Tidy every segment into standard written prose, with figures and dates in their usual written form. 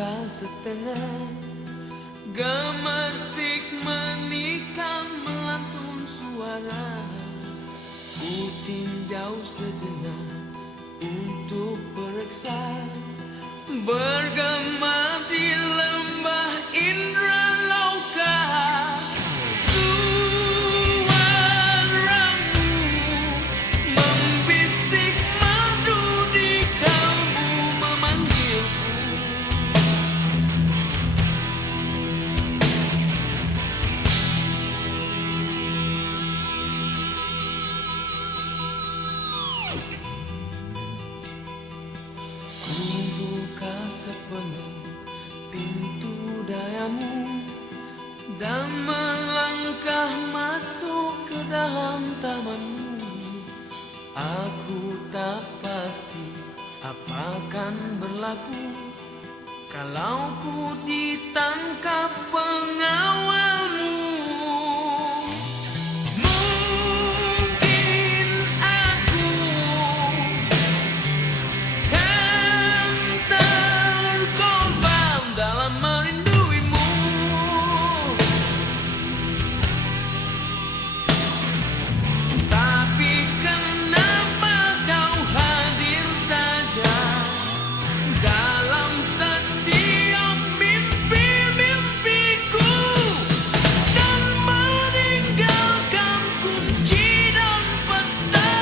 luka setengah, gemersik menikam melantun suara. Ku tinjau sejenak untuk periksa, bergema di lembah Indraloka. Suaramu membisik merdu di kalbu memanggilku. Ku buka sepenuh pintu dayamu dan melangkah masuk ke dalam tamanmu. Aku tak pasti apa akan berlaku kalau ku ditangkap pengawalmu. Mungkin aku kan terkorban dalam merinduimu, tapi kenapa kau hadir saja dalam setiap mimpi-mimpiku dan meninggalkan kunci dan peta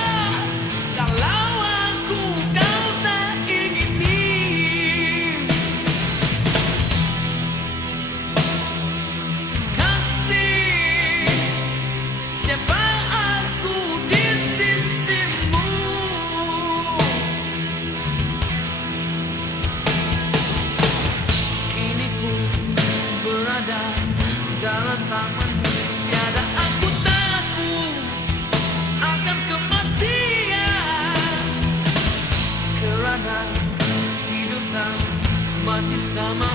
kalau aku kau tak ingini. Kasih, siapa aku di sisimu? Kini ku berada dalam tamanmu, tiada aku takut akan kematian, kerana hidup dan mati sama.